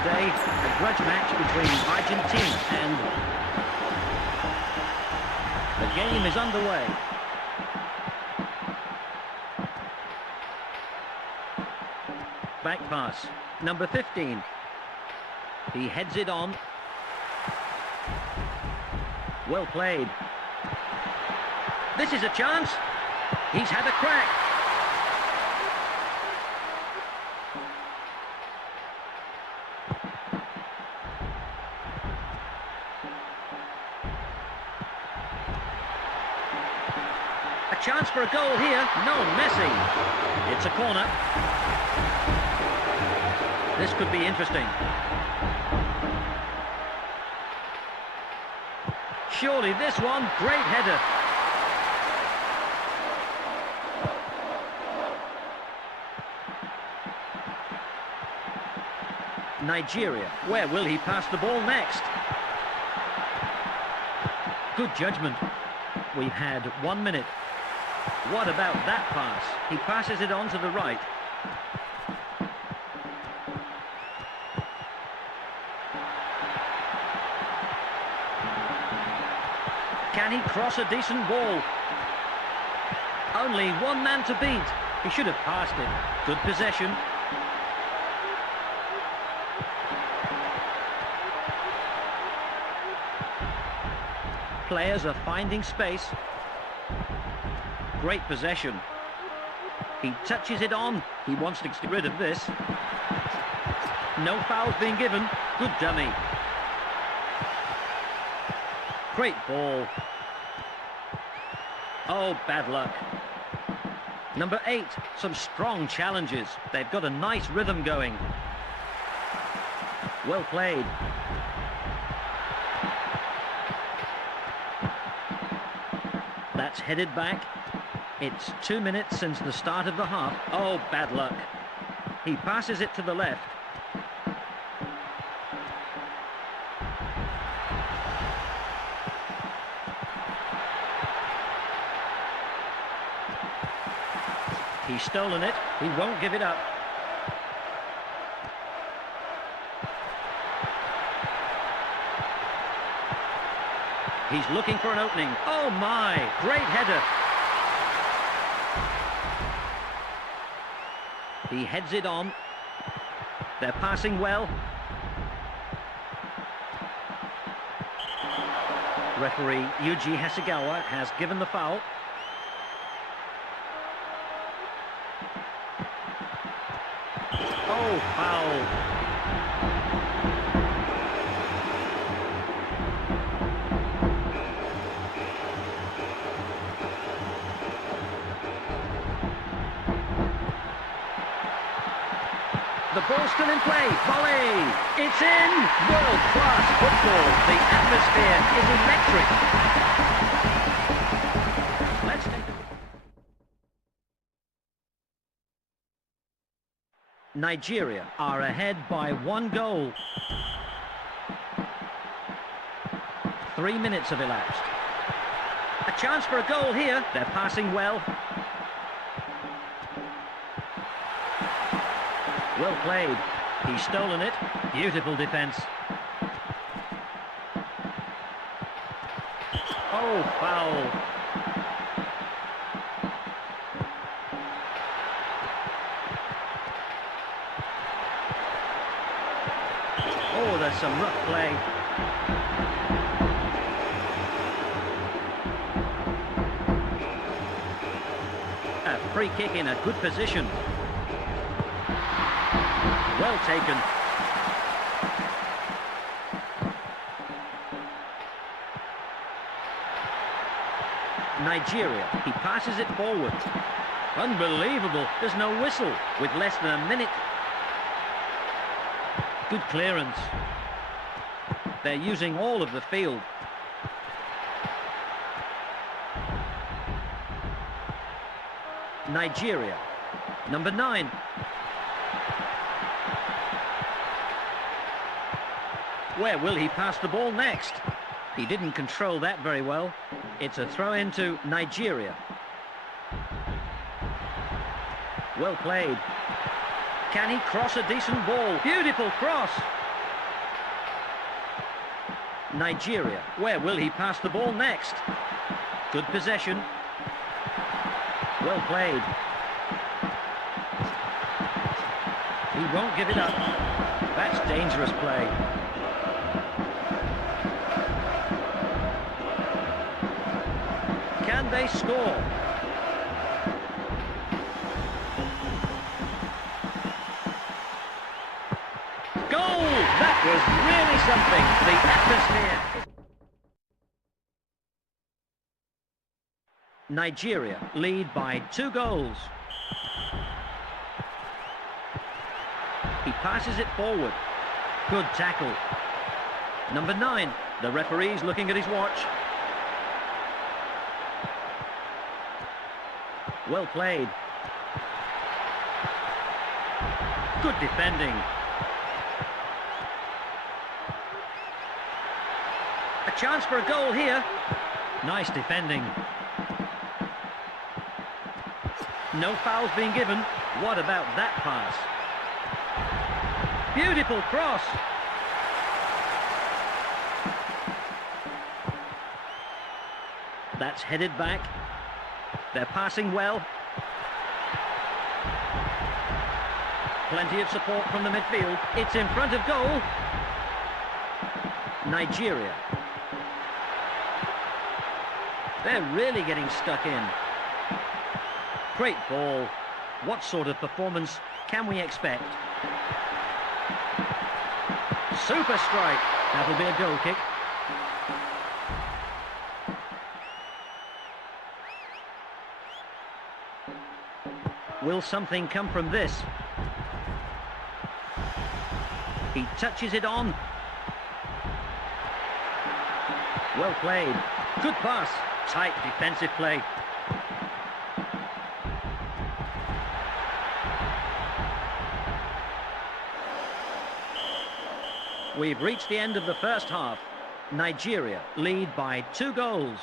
today, a grudge match between Argentina and... The game is underway. Back pass, number 15. He heads it on. Well played. This is a chance. He's had a crack. A chance for a goal here. No, Messi. It's a corner. This could be interesting. Surely this one, great header. Nigeria, where will he pass the ball next? Good judgment. We've had 1 minute. What about that pass? He passes it on to the right. Can he cross a decent ball? Only one man to beat. He should have passed it. Good possession. Players are finding space. Great possession. He touches it on. He wants to get rid of this. No fouls being given. Good dummy. Great ball. Oh, bad luck. Number 8, some strong challenges. They've got a nice rhythm going. Well played. That's headed back. It's 2 minutes since the start of the half. Oh, bad luck. He passes it to the left. He's stolen it. He won't give it up. He's looking for an opening. Oh my, great header. He heads it on. They're passing well. Referee Yuji Hasegawa has given the foul. Oh, foul. The ball's still in play. Volley. It's in. World-class football. The atmosphere is electric. Let's take Nigeria are ahead by 1 goal. 3 minutes have elapsed. A chance for a goal here. They're passing well. Well played. He's stolen it. Beautiful defence. Oh, foul. Oh, there's some rough play. A free kick in a good position. Well taken. Nigeria, he passes it forward. Unbelievable, there's no whistle with less than a minute. Good clearance. They're using all of the field. Nigeria, number 9. Where will he pass the ball next? He didn't control that very well. It's a throw into Nigeria. Well played. Can he cross a decent ball? Beautiful cross. Nigeria. Where will he pass the ball next? Good possession. Well played. He won't give it up. That's dangerous play. Can they score? Goal! That was really something. The atmosphere. Nigeria lead by 2 goals. He passes it forward. Good tackle. Number 9. The referee's looking at his watch. Well played. Good defending. A chance for a goal here. Nice defending. No fouls being given. What about that pass? Beautiful cross. That's headed back. They're passing well. Plenty of support from the midfield. It's in front of goal. Nigeria. They're really getting stuck in. Great ball. What sort of performance can we expect? Super strike. That'll be a goal kick. Will something come from this? He touches it on. Well played. Good pass. Tight defensive play. We've reached the end of the first half. Nigeria lead by 2 goals.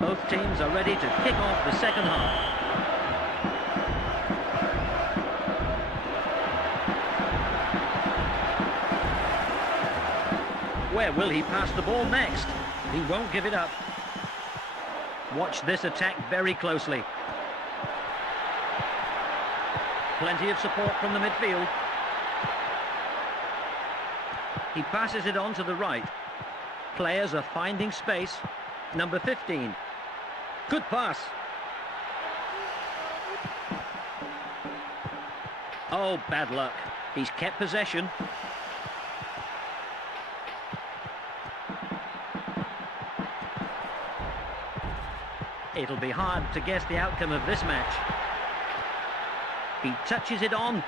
Both teams are ready to kick off the second half. Where will he pass the ball next? He won't give it up. Watch this attack very closely. Plenty of support from the midfield. He passes it on to the right. Players are finding space. Number 15. Good pass. Oh, bad luck. He's kept possession. It'll be hard to guess the outcome of this match. He touches it on.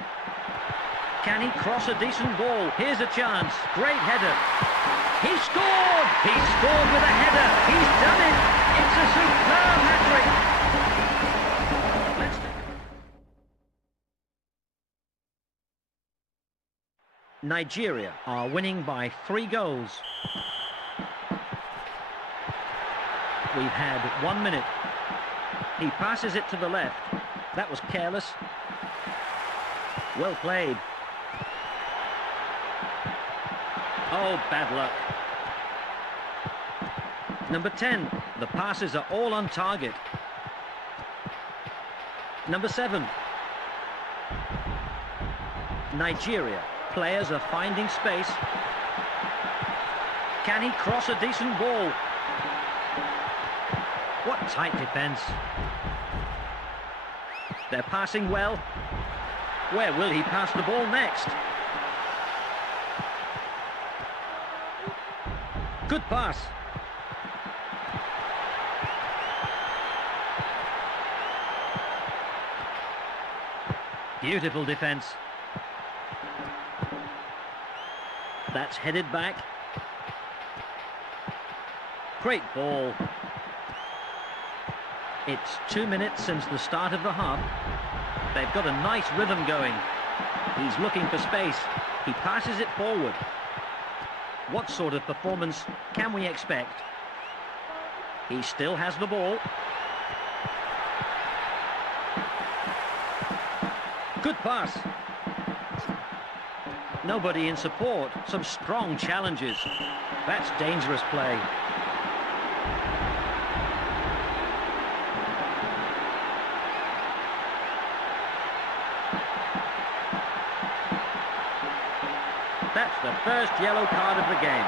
Can he cross a decent ball? Here's a chance. Great header. He scored! He scored with a header. He's done it. It's a superb hat-trick. Nigeria are winning by 3 goals. We've had 1 minute. He passes it to the left. That was careless. Well played. Oh, bad luck. Number 10. The passes are all on target. Number 7. Nigeria. Players are finding space. Can he cross a decent ball? What tight defense. They're passing well. Where will he pass the ball next? Good pass. Beautiful defence. That's headed back. Great ball. It's 2 minutes since the start of the half. They've got a nice rhythm going. He's looking for space. He passes it forward. What sort of performance can we expect? He still has the ball. Good pass. Nobody in support. Some strong challenges. That's dangerous play. That's the first yellow card of the game.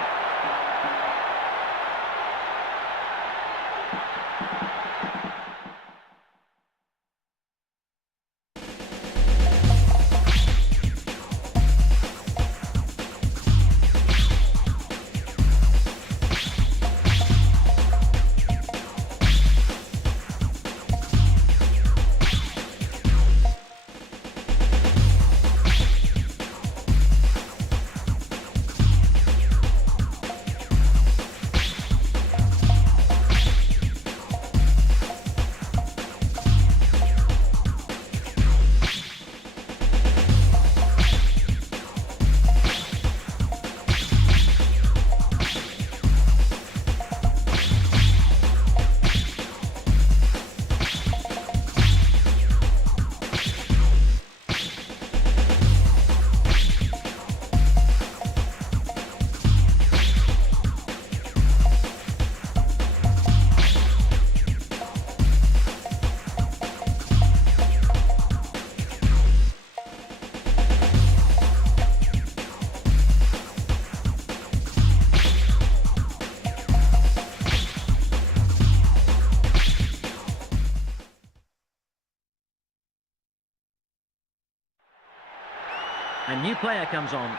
A new player comes on.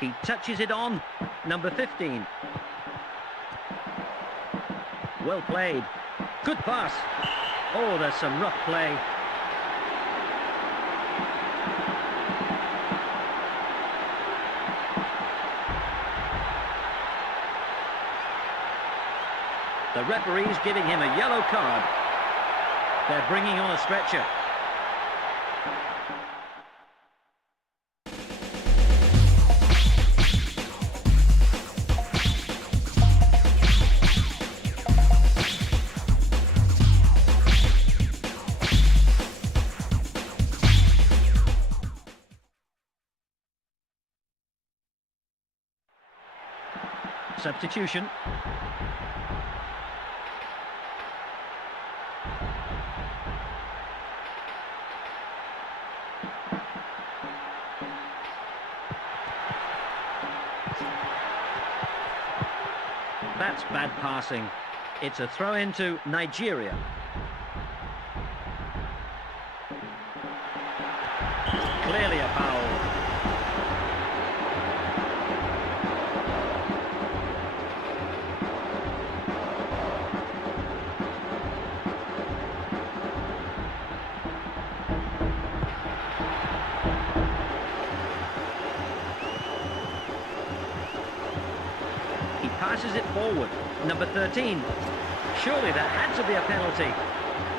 He touches it on. Number 15. Well played. Good pass. Oh, there's some rough play. The referee's giving him a yellow card. They're bringing on a stretcher. Substitution. That's bad passing. It's a throw into Nigeria. Clearly a foul. Passes it forward. Number 13. Surely that had to be a penalty.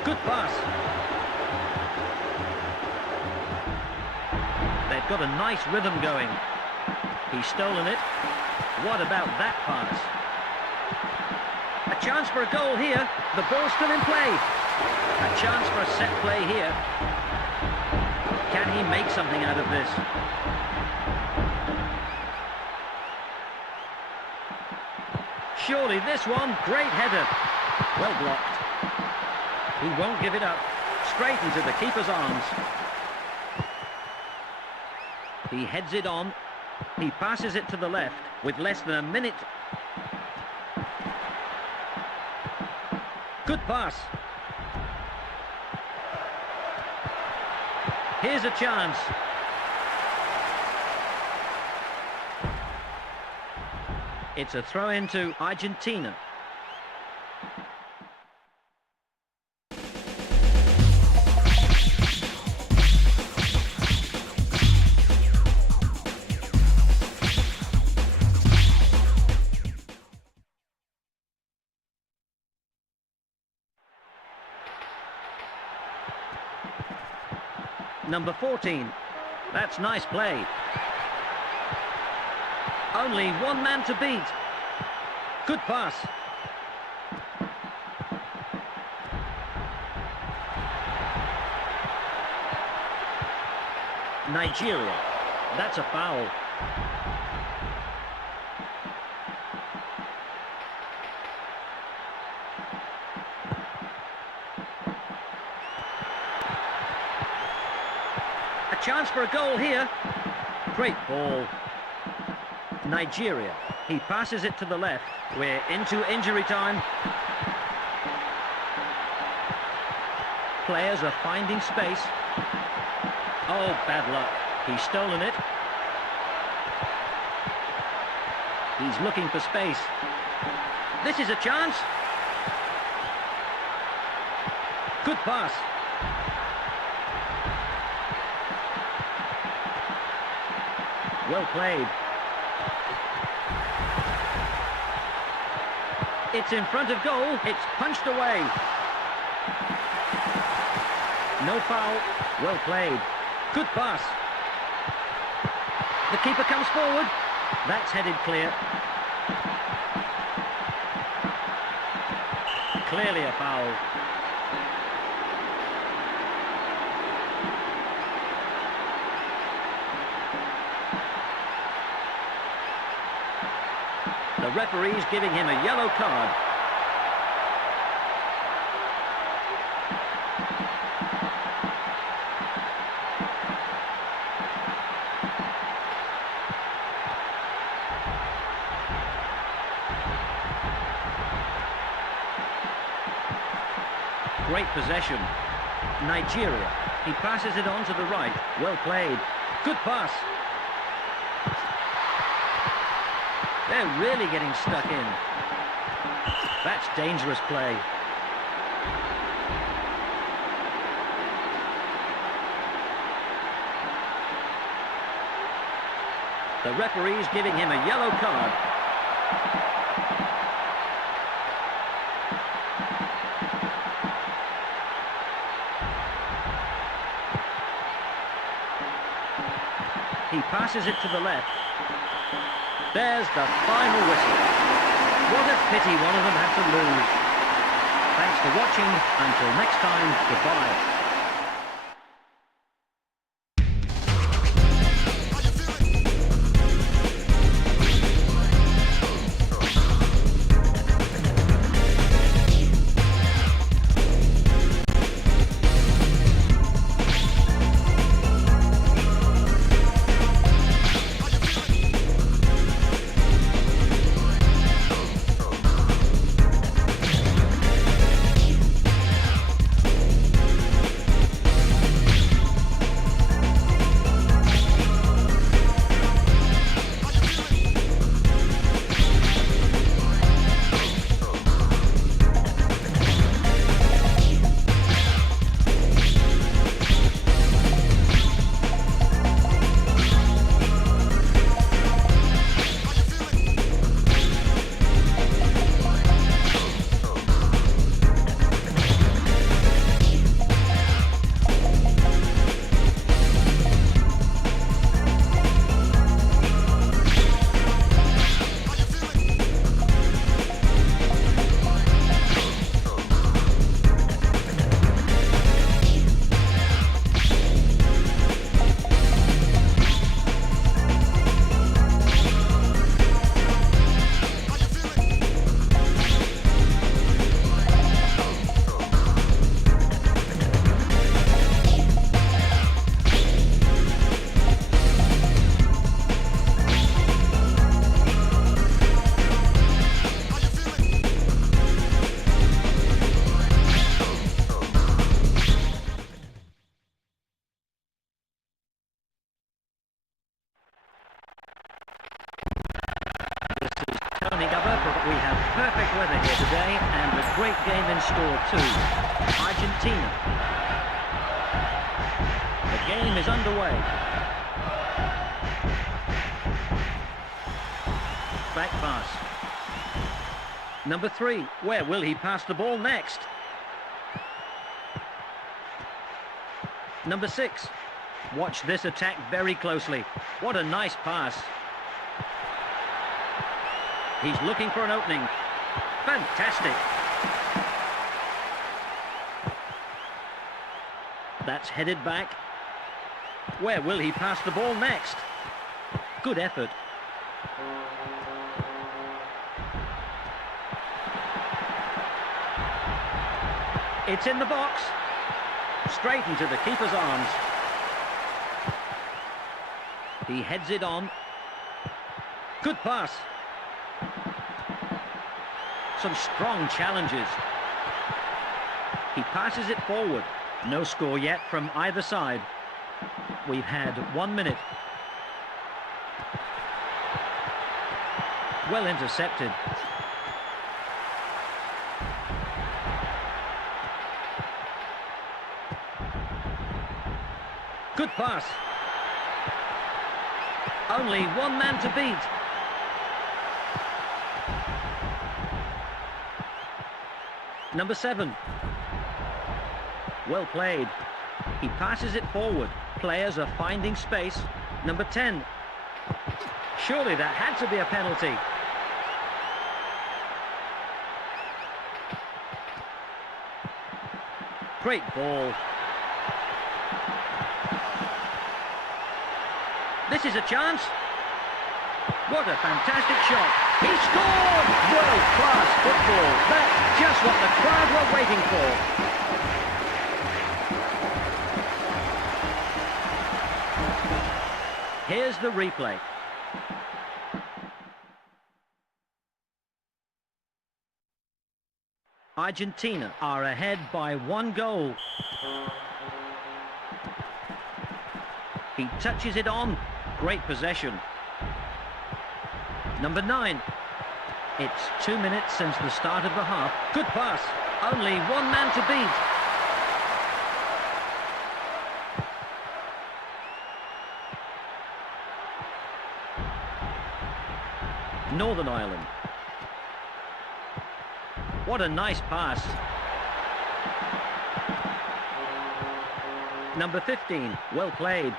Good pass. They've got a nice rhythm going. He's stolen it. What about that pass? A chance for a goal here. The ball's still in play. A chance for a set play here. Can he make something out of this? Surely this one, great header. Well blocked. He won't give it up. Straight into the keeper's arms. He heads it on. He passes it to the left with less than a minute. Good pass. Here's a chance. It's a throw into Argentina. Number 14. That's nice play. Only one man to beat. Good pass. Nigeria. That's a foul. A chance for a goal here. Great ball. Nigeria. He passes it to the left. We're into injury time. Players are finding space. Oh, bad luck. He's stolen it. He's looking for space. This is a chance. Good pass. Well played. It's in front of goal. It's punched away. No foul. Well played. Good pass. The keeper comes forward. That's headed clear. Clearly a foul. The referee's giving him a yellow card. Great possession. Nigeria. He passes it on to the right. Well played. Good pass. They're really getting stuck in. That's dangerous play. The referee's giving him a yellow card. He passes it to the left. There's the final whistle. What a pity one of them had to lose. Thanks for watching. Until next time, goodbye. today, and a great game in store too. Argentina. The game is underway. Back pass. Number 3, where will he pass the ball next? Number 6. Watch this attack very closely. What a nice pass. He's looking for an opening. Fantastic. That's headed back. Where will he pass the ball next? Good effort. It's in the box. Straight into the keeper's arms. He heads it on. Good pass. Some strong challenges. He passes it forward. No score yet from either side. We've had 1 minute. Well intercepted. Good pass. Only one man to beat. Number 7. Well played. He passes it forward. Players are finding space. Number 10. Surely that had to be a penalty. Great ball. This is a chance. What a fantastic shot. He scored! World-class football. That's just what the crowd were waiting for. Here's the replay. Argentina are ahead by 1 goal. He touches it on. Great possession. Number 9. It's 2 minutes since the start of the half. Good pass. Only one man to beat. Northern Ireland. What a nice pass. Number 15. Well played.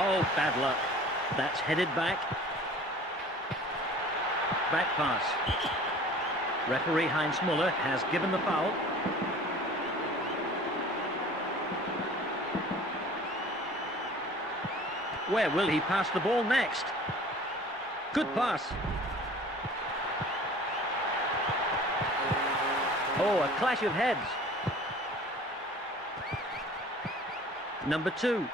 Oh, bad luck. That's headed back. Back pass. Referee Heinz Müller has given the foul. Where will he pass the ball next? Good pass. Oh, a clash of heads. Number 2.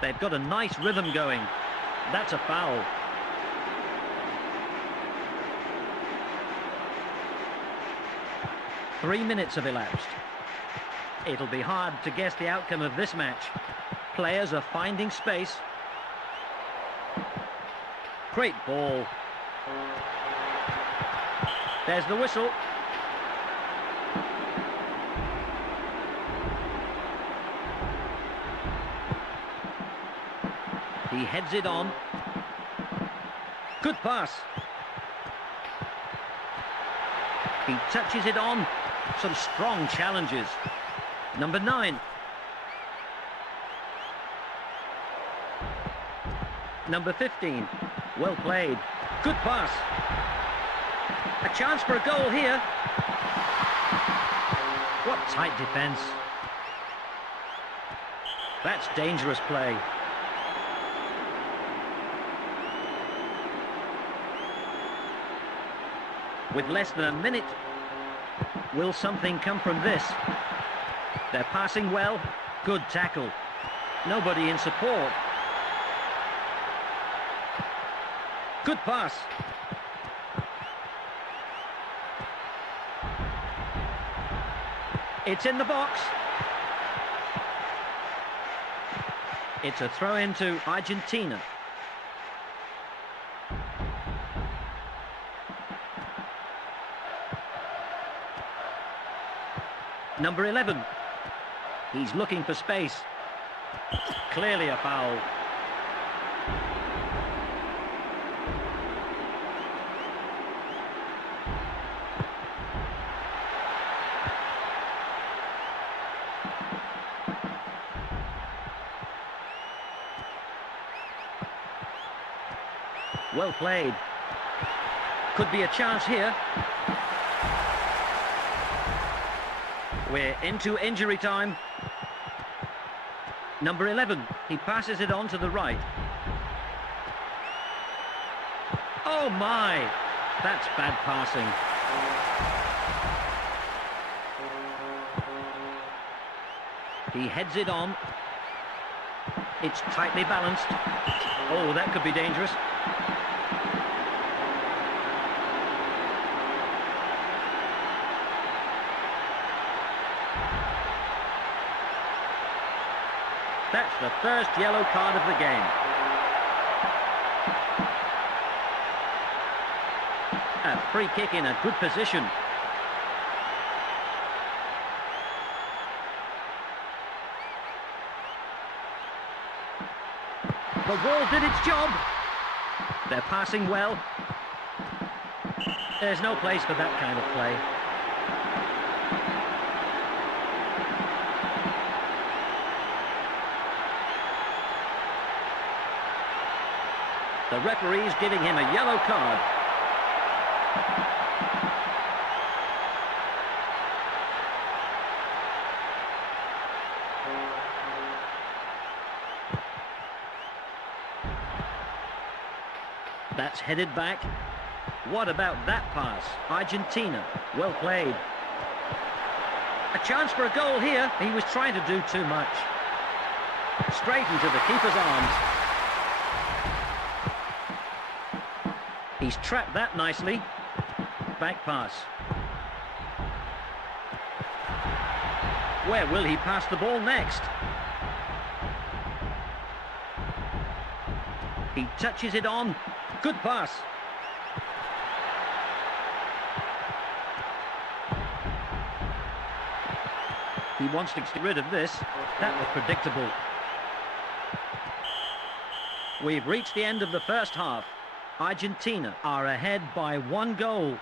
They've got a nice rhythm going. That's a foul. Three minutes have elapsed. It'll be hard to guess the outcome of this match. Players are finding space. Great ball. There's the whistle. He heads it on. Good pass. He touches it on. Some strong challenges. Number 9. Number 15. Well played. Good pass. A chance for a goal here. What tight defence. That's dangerous play. With less than a minute, will something come from this? They're passing well. Good tackle. Nobody in support. Good pass. It's in the box. It's a throw into Argentina. Number 11. He's looking for space. Clearly a foul. Well played. Could be a chance here. We're into injury time. Number 11, he passes it on to the right. Oh my! That's bad passing. He heads it on. It's tightly balanced. Oh, that could be dangerous. That's the first yellow card of the game. A free kick in a good position. The ball did its job. They're passing well. There's no place for that kind of play. The referee's giving him a yellow card. That's headed back. What about that pass? Argentina, well played. A chance for a goal here. He was trying to do too much. Straight into the keeper's arms. He's trapped that nicely. Back pass. Where will he pass the ball next? He touches it on. Good pass. He wants to get rid of this. That was predictable. We've reached the end of the first half. Argentina are ahead by 1 goal.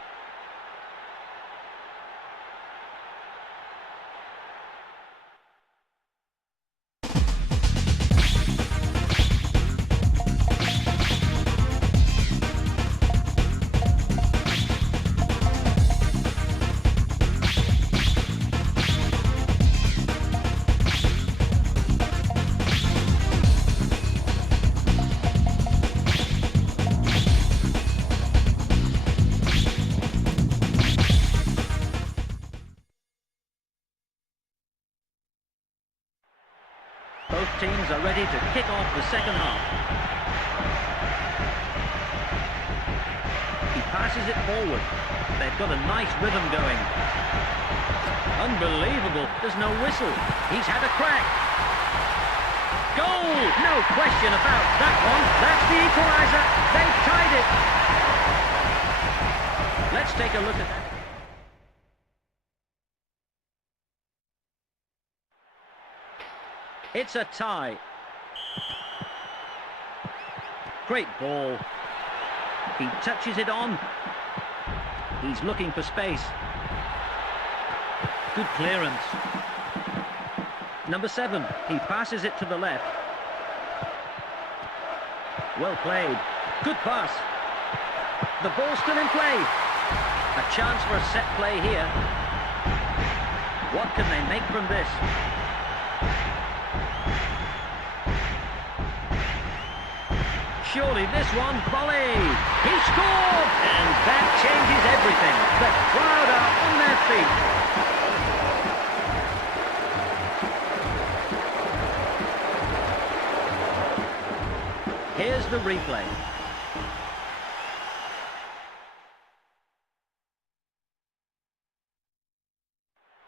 Both teams are ready to kick off the second half. He passes it forward. They've got a nice rhythm going. Unbelievable. There's no whistle. He's had a crack. Goal! No question about that one. That's the equaliser. They've tied it. Let's take a look at that. It's a tie. Great ball. He touches it on. He's looking for space. Good clearance. Number 7, he passes it to the left. Well played. Good pass. The ball's still in play. A chance for a set play here. What can they make from this? Surely this one, volley! He scored! And that changes everything. The crowd are on their feet. Here's the replay.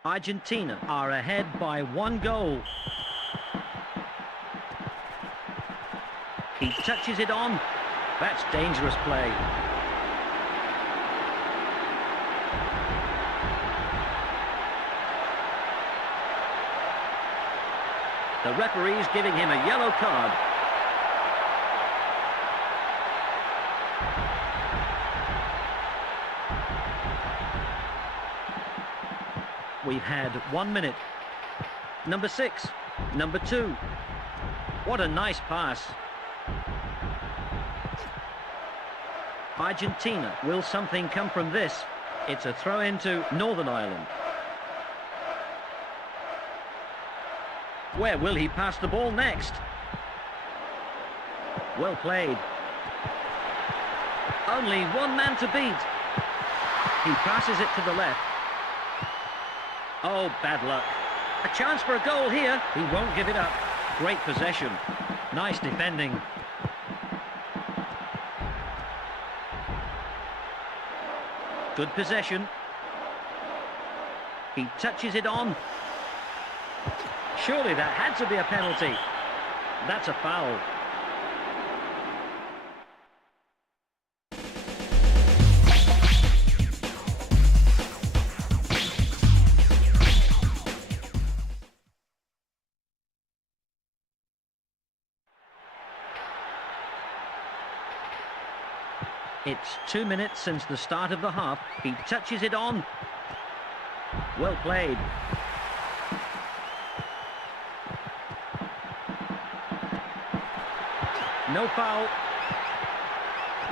Argentina are ahead by 1 goal. He touches it on. That's dangerous play. The referee's giving him a yellow card. We've had 1 minute. Number 6, number 2. What a nice pass. Argentina, will something come from this? It's a throw into Northern Ireland. Where will he pass the ball next? Well played. Only one man to beat. He passes it to the left. Oh, bad luck. A chance for a goal here. He won't give it up. Great possession. Nice defending. Good possession. He touches it on. Surely that had to be a penalty. That's a foul. It's 2 minutes since the start of the half. He touches it on. Well played. No foul.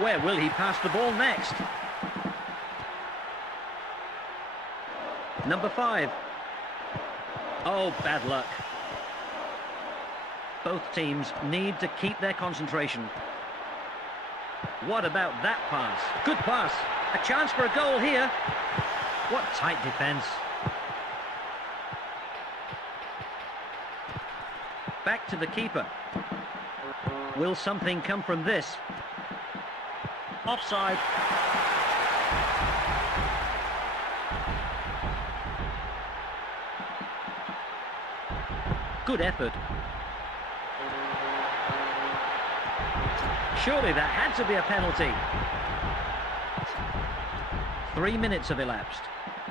Where will he pass the ball next? Number 5. Oh, bad luck. Both teams need to keep their concentration. What about that pass? Good pass. A chance for a goal here. What tight defence. Back to the keeper. Will something come from this? Offside. Good effort. Surely that had to be a penalty. 3 minutes have elapsed.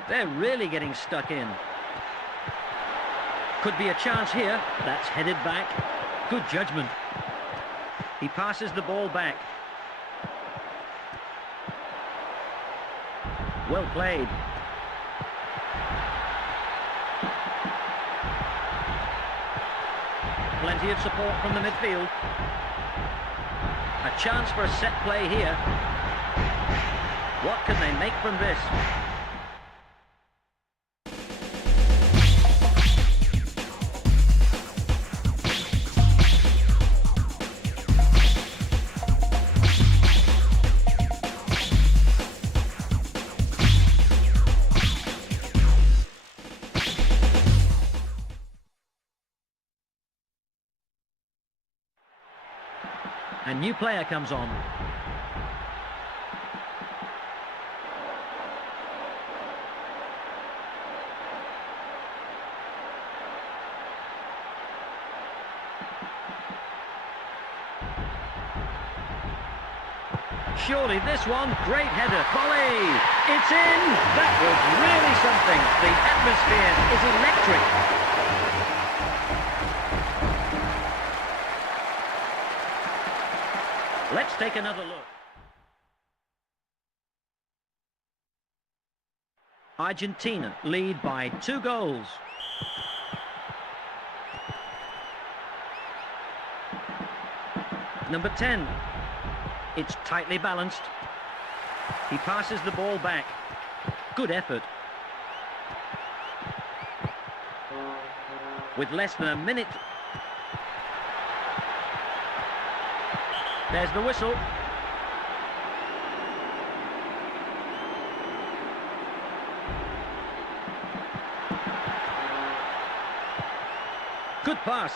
They're really getting stuck in. Could be a chance here. That's headed back. Good judgment. He passes the ball back. Well played. Plenty of support from the midfield. A chance for a set play here. What can they make from this? A new player comes on. Surely this one, great header, volley, it's in! That was really something. The atmosphere is electric. Let's take another look. Argentina lead by 2 goals. Number 10. It's tightly balanced. He passes the ball back. Good effort. With less than a minute. There's the whistle. Good pass.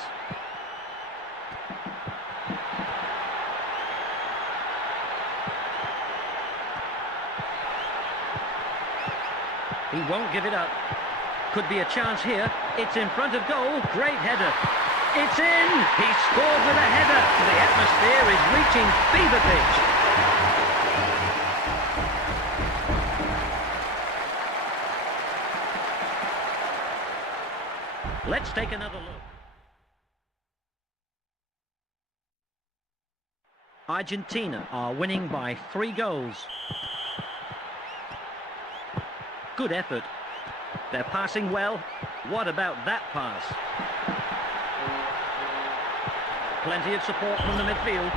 He won't give it up. Could be a chance here. It's in front of goal. Great header. It's in! He scored with a header. The atmosphere is reaching fever pitch. Let's take another look. Argentina are winning by 3 goals. Good effort. They're passing well. What about that pass? Plenty of support from the midfield.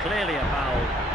Clearly a foul.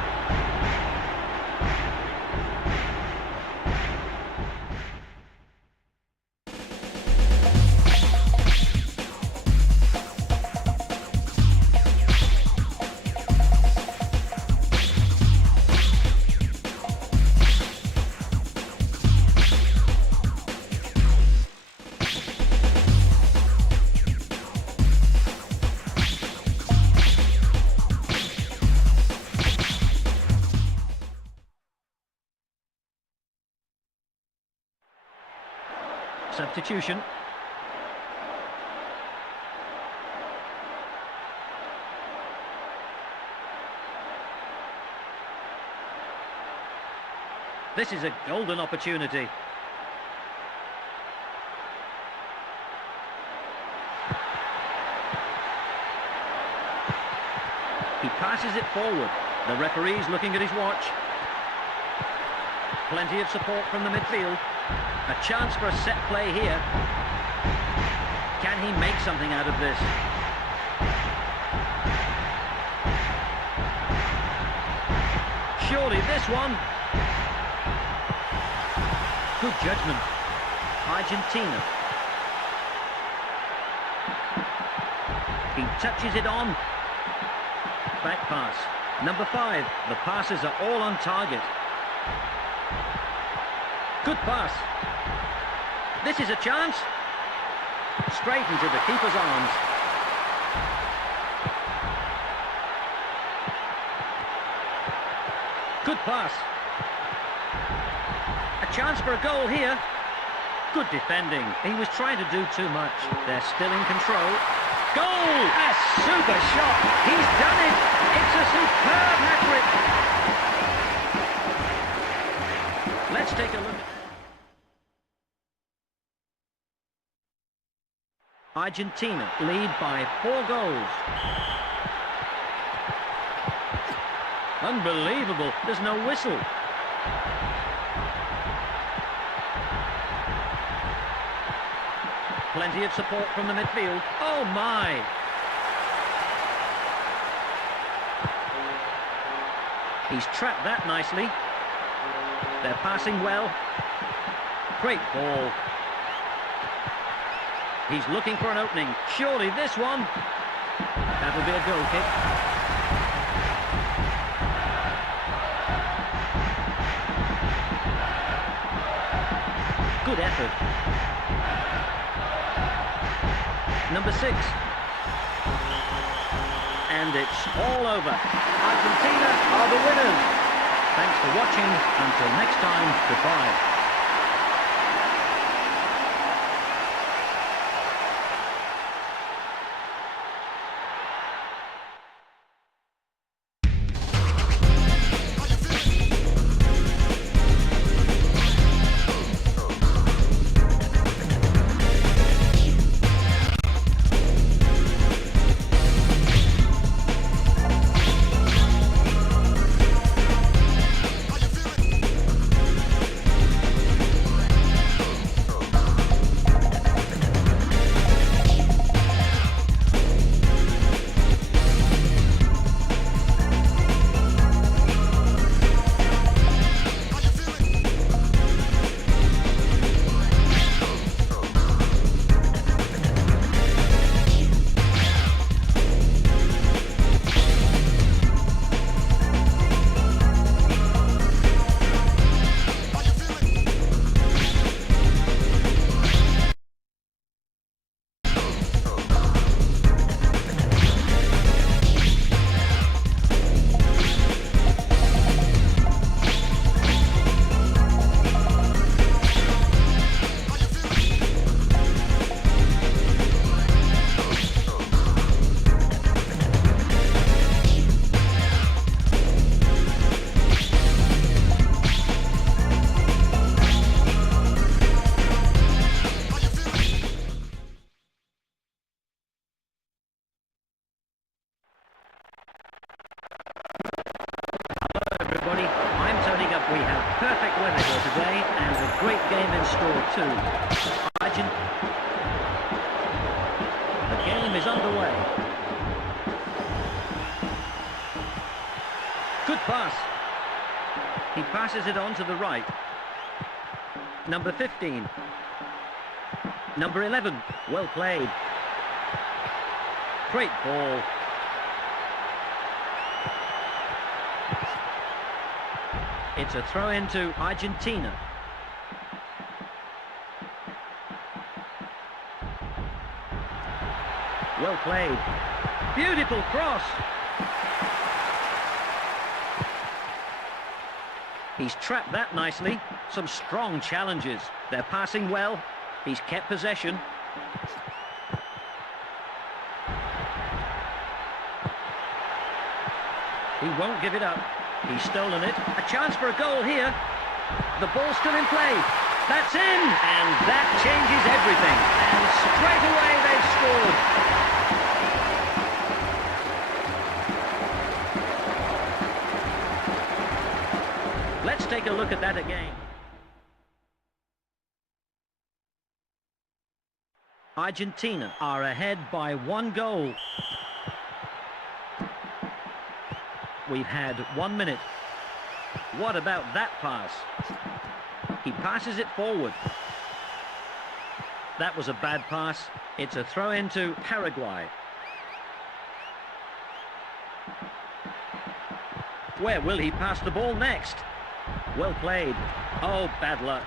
Substitution. This is a golden opportunity. He passes it forward. The referee's looking at his watch. Plenty of support from the midfield. A chance for a set play here. Can he make something out of this? Surely this one. Good judgment. Argentina. He touches it on. Back pass. Number 5. The passes are all on target. Good pass. This is a chance. Straight into the keeper's arms. Good pass. A chance for a goal here. Good defending. He was trying to do too much. They're still in control. Goal! A super shot. He's done it. It's a superb hat-trick. Let's take a look. Argentina lead by 4 goals. Unbelievable. There's no whistle. Plenty of support from the midfield. Oh my! He's trapped that nicely. They're passing well. Great ball. He's looking for an opening. Surely this one. That'll be a goal kick. Good effort. Number 6. And it's all over. Argentina are the winners. Thanks for watching. Until next time, goodbye. score two. The game is underway. Good pass. He passes it on to the right. Number 15. Number 11. Well played. Great ball. It's a throw into Argentina. Well played. Beautiful cross. He's trapped that nicely. Some strong challenges. They're passing well. He's kept possession. He won't give it up. He's stolen it. A chance for a goal here. The ball's still in play. That's in! And that changes everything. And straight away they've scored. Let's take a look at that again. Argentina are ahead by 1 goal. We've had 1 minute. What about that pass? He passes it forward. That was a bad pass. It's a throw into Paraguay. Where will he pass the ball next? Well played. Oh, bad luck.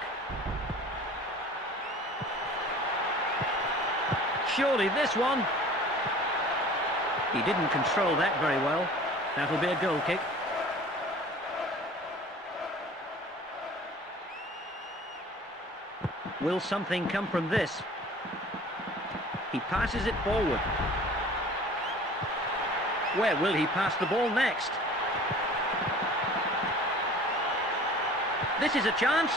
Surely this one. He didn't control that very well. That'll be a goal kick. Will something come from this? He passes it forward. Where will he pass the ball next? This is a chance.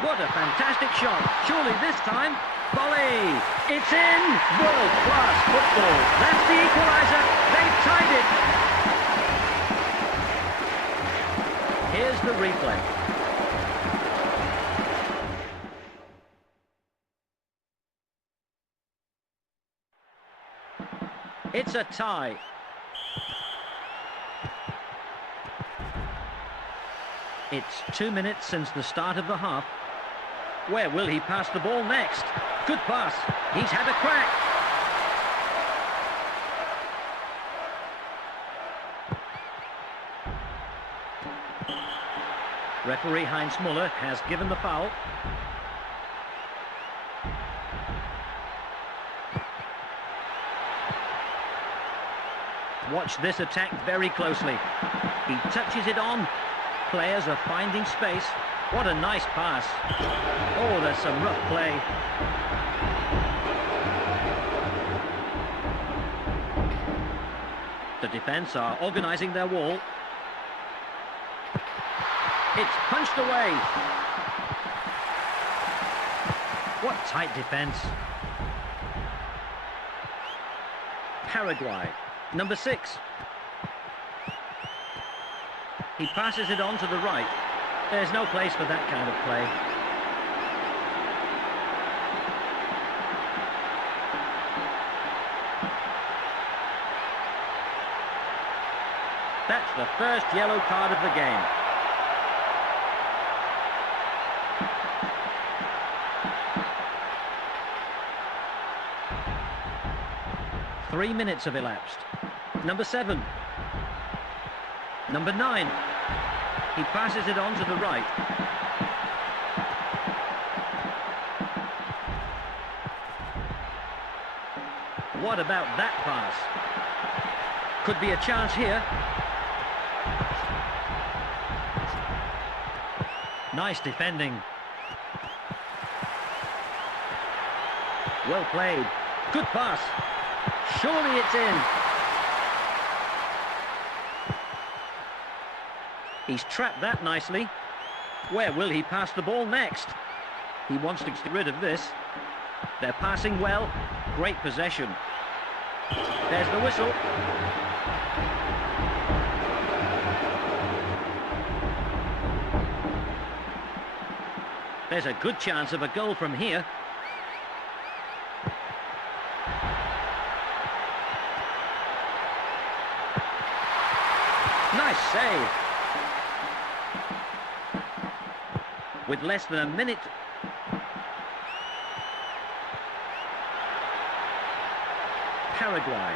What a fantastic shot. Surely this time. Volley. It's in. World-class football. That's the equaliser. They've tied it. Here's the replay. It's a tie. It's 2 minutes since the start of the half. Where will he pass the ball next? Good pass. He's had a crack. Referee Heinz Müller has given the foul. Watch this attack very closely. He touches it on. Players are finding space. What a nice pass. Oh, there's some rough play. The defence are organising their wall. It's punched away. What tight defence. Paraguay, number 6. He passes it on to the right. There's no place for that kind of play. That's the first yellow card of the game. Three minutes have elapsed. Number 7. Number 9. He passes it on to the right. What about that pass? Could be a chance here. Nice defending. Well played. Good pass. Surely it's in. He's trapped that nicely. Where will he pass the ball next? He wants to get rid of this. They're passing well. Great possession. There's the whistle. There's a good chance of a goal from here. Nice save. With less than a minute. Paraguay.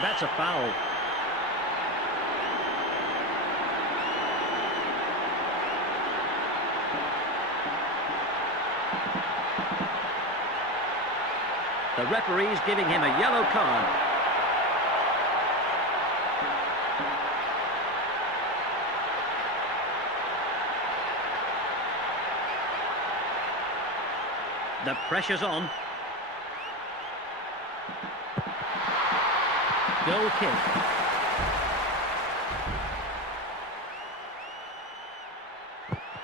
That's a foul. The referee's giving him a yellow card. The pressure's on. Goal kick.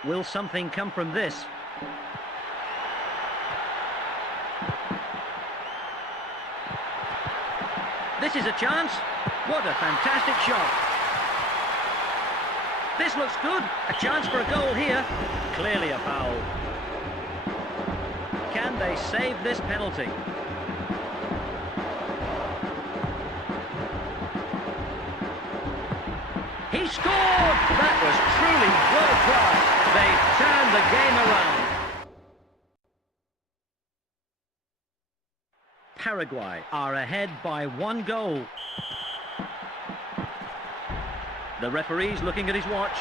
Will something come from this? This is a chance. What a fantastic shot. This looks good. A chance for a goal here. Clearly a foul. Can they save this penalty? He scored! That was truly world class. They turned the game around. Paraguay are ahead by 1 goal. The referee's looking at his watch.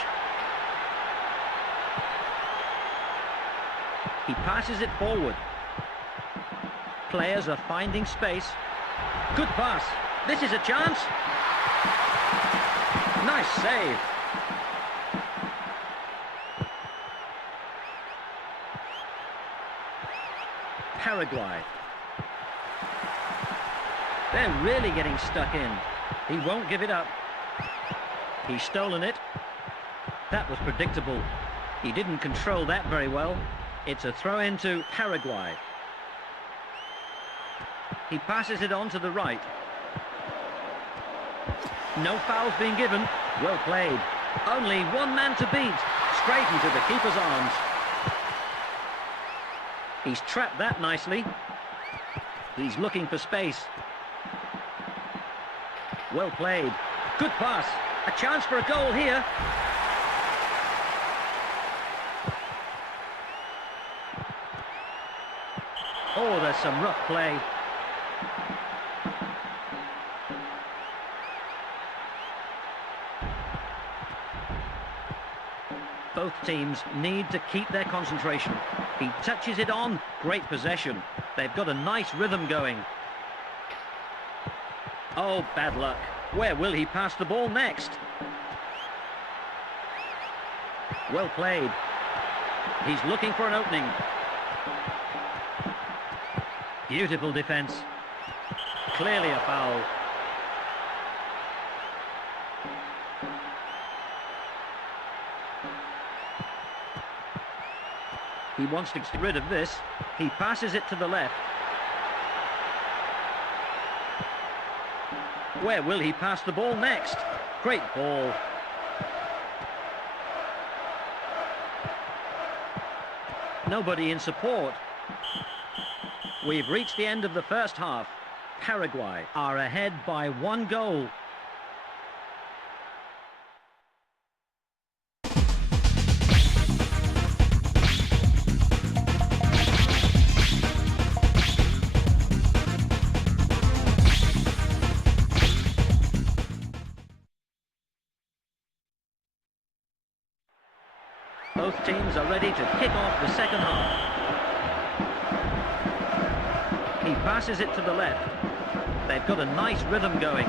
He passes it forward. Players are finding space. Good pass. This is a chance. Nice save. Paraguay. They're really getting stuck in. He won't give it up. He's stolen it. That was predictable. He didn't control that very well. It's a throw-in to Paraguay. He passes it on to the right. No fouls being given. Well played. Only one man to beat. Straight into the keeper's arms. He's trapped that nicely. He's looking for space. Well played. Good pass. A chance for a goal here. Oh, there's some rough play. Both teams need to keep their concentration. He touches it on. Great possession. They've got a nice rhythm going. Oh, bad luck. Where will he pass the ball next? Well played. He's looking for an opening. Beautiful defence. Clearly a foul. He wants to get rid of this. He passes it to the left. Where will he pass the ball next? Great ball. Nobody in support. We've reached the end of the first half. Paraguay are ahead by 1 goal. Both teams are ready to kick off the second half. He passes it to the left. They've got a nice rhythm going.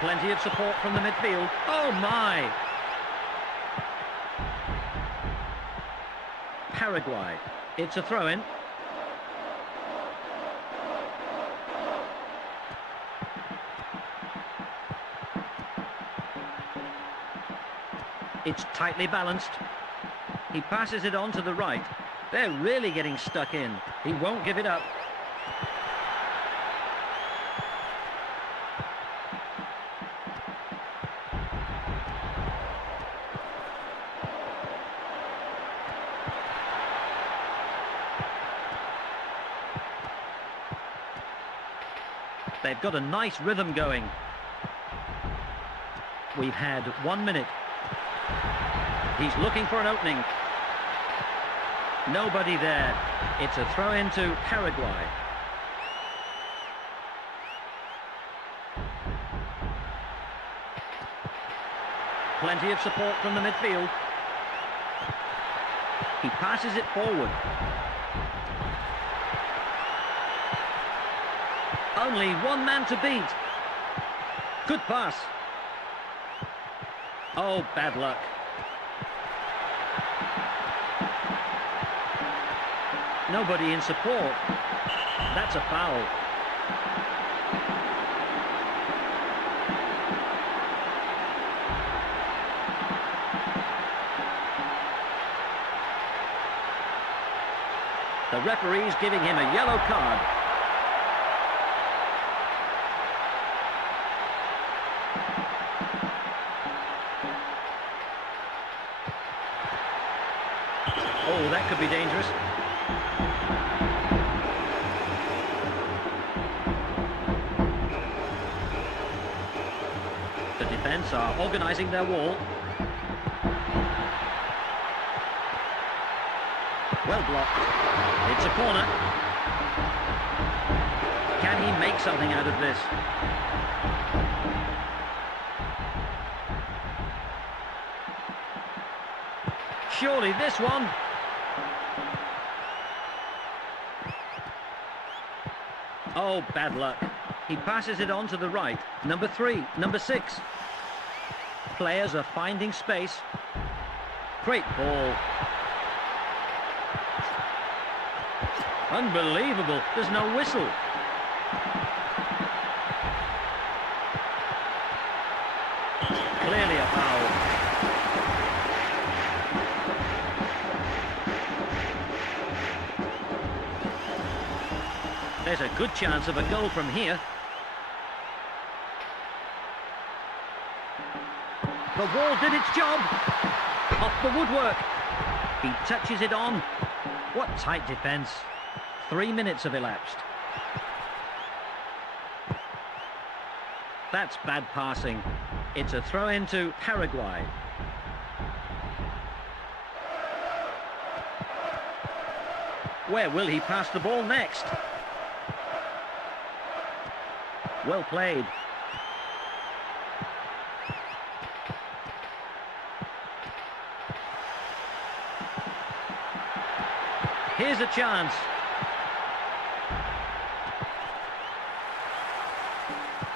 Plenty of support from the midfield. Oh my! Paraguay. It's a throw-in. It's tightly balanced. He passes it on to the right. They're really getting stuck in. He won't give it up. They've got a nice rhythm going. We've had 1 minute. He's looking for an opening. Nobody there. It's a throw into Paraguay. Plenty of support from the midfield. He passes it forward. Only one man to beat. Good pass. Oh, bad luck. Nobody in support. That's a foul. The referee's giving him a yellow card. Oh, that could be dangerous. The defence are organising their wall. Well blocked. It's a corner. Can he make something out of this? Surely this one. Oh, bad luck. He passes it on to the right. Number 3, number 6. Players are finding space. Great ball. Unbelievable. There's no whistle. Clearly a foul. There's a good chance of a goal from here. The wall did its job. Off the woodwork. He touches it on. What tight defence. 3 minutes have elapsed. That's bad passing. It's a throw into Paraguay. Where will he pass the ball next? Well played. Here's a chance.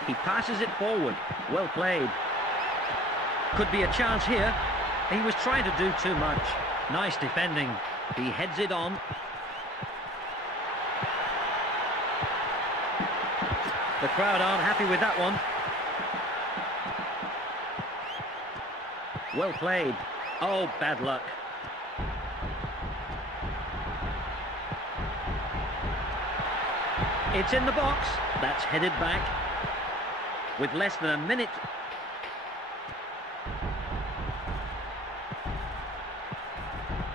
He passes it forward. Well played. Could be a chance here. He was trying to do too much. Nice defending. He heads it on. The crowd aren't happy with that one. Well played. Oh, bad luck. It's in the box. That's headed back. With less than a minute.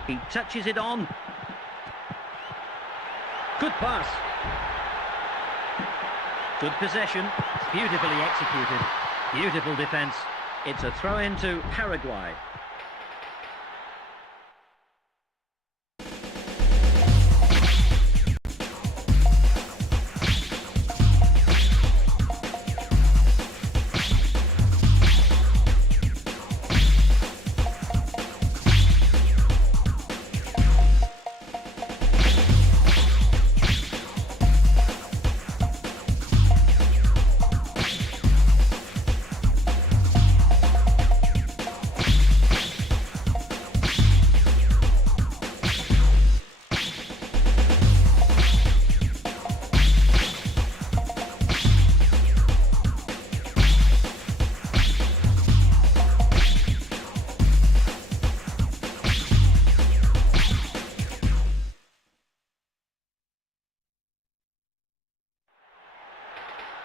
He touches it on. Good pass. Good possession. Beautifully executed. Beautiful defence. It's a throw into Paraguay.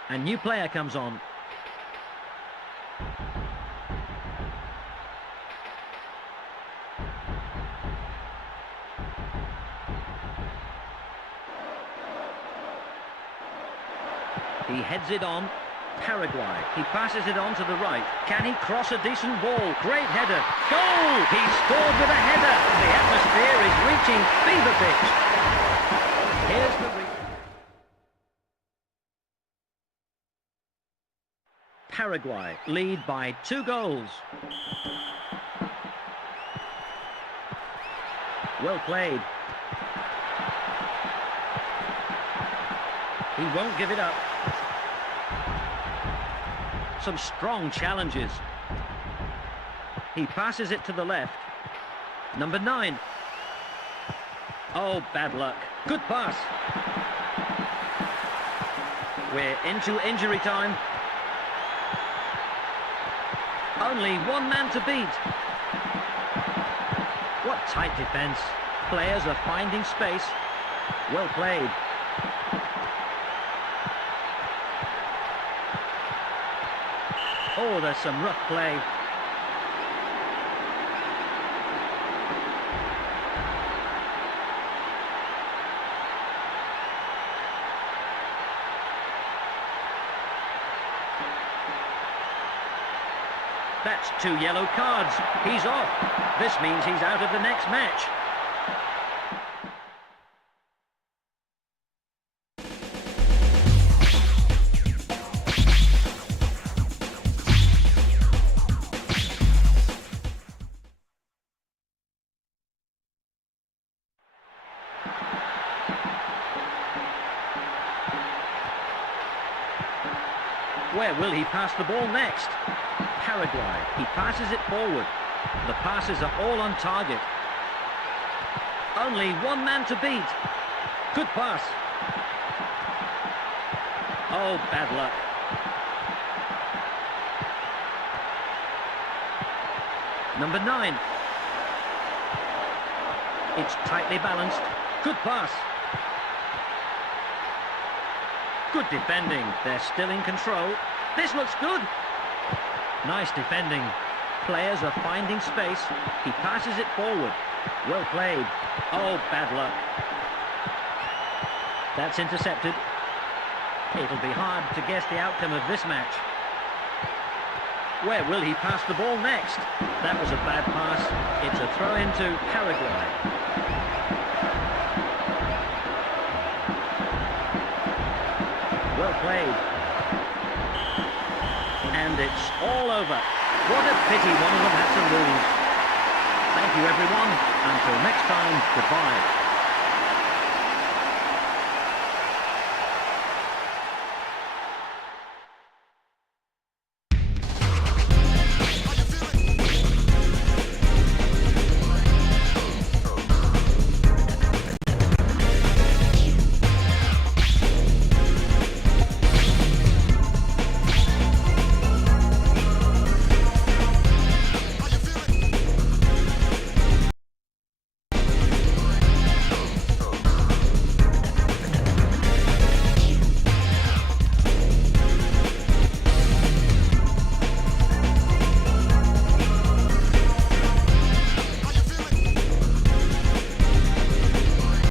A new player comes on. He heads it on. Paraguay. He passes it on to the right. Can he cross a decent ball? Great header. Goal! He scored with a header. The atmosphere is reaching fever pitch. Here's the Paraguay lead by 2 goals. Well played. He won't give it up. Some strong challenges. He passes it to the left. Number 9. Oh, bad luck. Good pass. We're into injury time. Only one man to beat. What tight defense. Players are finding space. Well played. Oh, there's some rough play. That's 2 yellow cards. He's off. This means he's out of the next match. Where will he pass the ball next? Paraguay. He passes it forward. The passes are all on target. Only one man to beat. Good pass. Oh, bad luck. Number 9. It's tightly balanced. Good pass. Good defending. They're still in control. This looks good. Nice defending. Players are finding space. He passes it forward. Well played. Oh, bad luck. That's intercepted. It'll be hard to guess the outcome of this match. Where will he pass the ball next? That was a bad pass. It's a throw into Paraguay. Well played. And it's all over. What a pity one of them had to lose. Thank you, everyone. Until next time, goodbye.